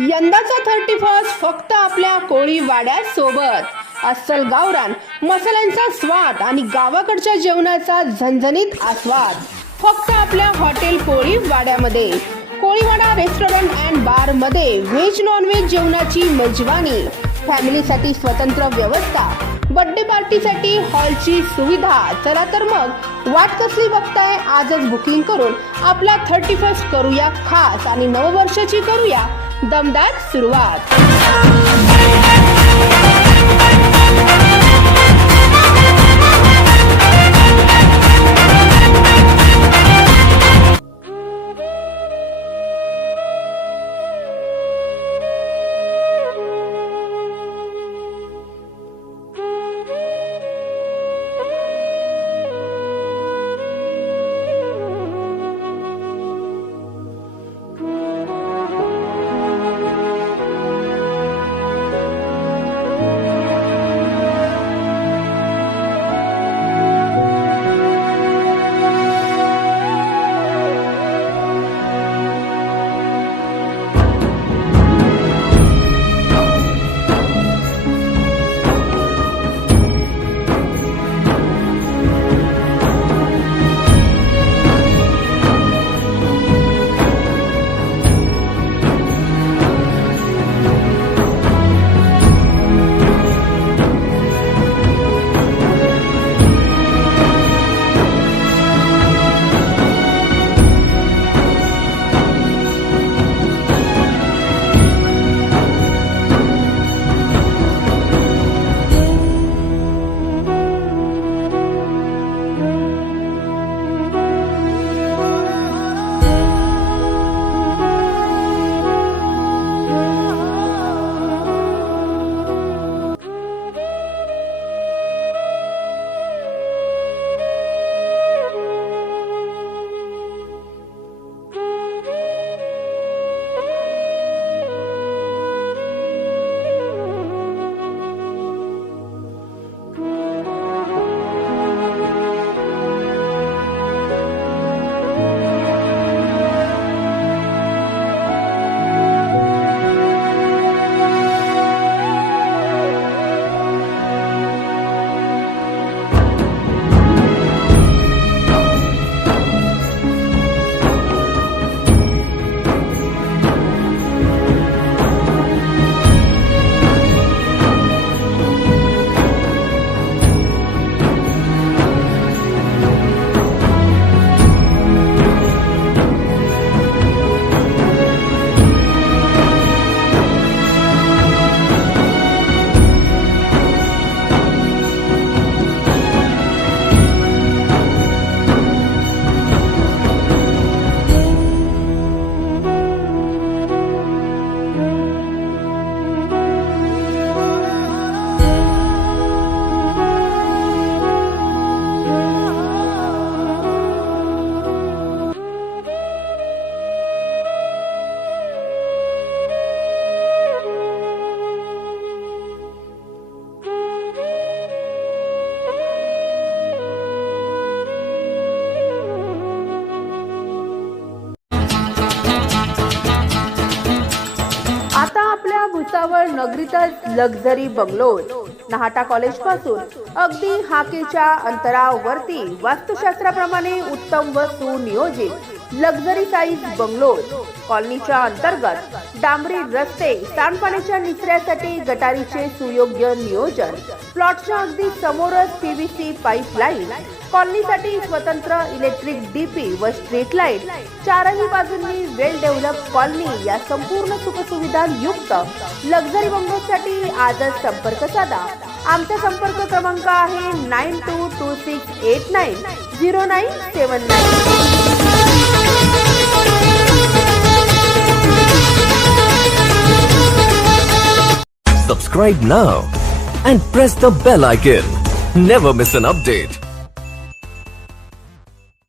यंदाचा 31 फक्त आपल्या कोळी वाड्यात सोबत अस्सल गावरान मसाल्यांचा स्वाद आणि गावाकडच्या जेवणाचा झणझणीत आस्वाद फक्त आपल्या हॉटेल कोळी वाड्यामध्ये. कोळीवाडा रेस्टॉरंट अँड बार मध्ये व्हेज नॉन व्हेज जेवणाची मेजवानी, फॅमिलीसाठी स्वतंत्र व्यवस्था, बर्थडे पार्टीसाठी हॉलची सुविधा. चला तर मग वाट कसली बघताय, आजच बुकिंग करून आपला 31 करूया खास आणि नववर्षाची करूया दमदार सुरुवात. भुसावळ नगरीतच लक्झरी बंगलोज. नाहाटा कॉलेज पासून अगदी हाकेच्या अंतरावरती वास्तुशास्त्राप्रमाणे उत्तम व सुनियोजित लक्झरी साईज बंगलोज. कॉलनीच्या अंतर्गत डांबरी रस्ते, सांडपाण्याच्या निचऱ्यासाठी गटारीचे सुयोग्य नियोजन, प्लॉटच्या अगदी समोरच PVC पाईपलाईन, कॉलनीसाठी स्वतंत्र इलेक्ट्रिक DP व स्ट्रीट लाईट, चारही बाजूंनी वेल डेव्हलप कॉलनी. या संपूर्ण सुखसुविधा युक्त लक्झरी बंगलोसाठी आजच संपर्क साधा. आमचा संपर्क क्रमांक आहे 9226890979. Subscribe now and press the bell icon. Never miss an update.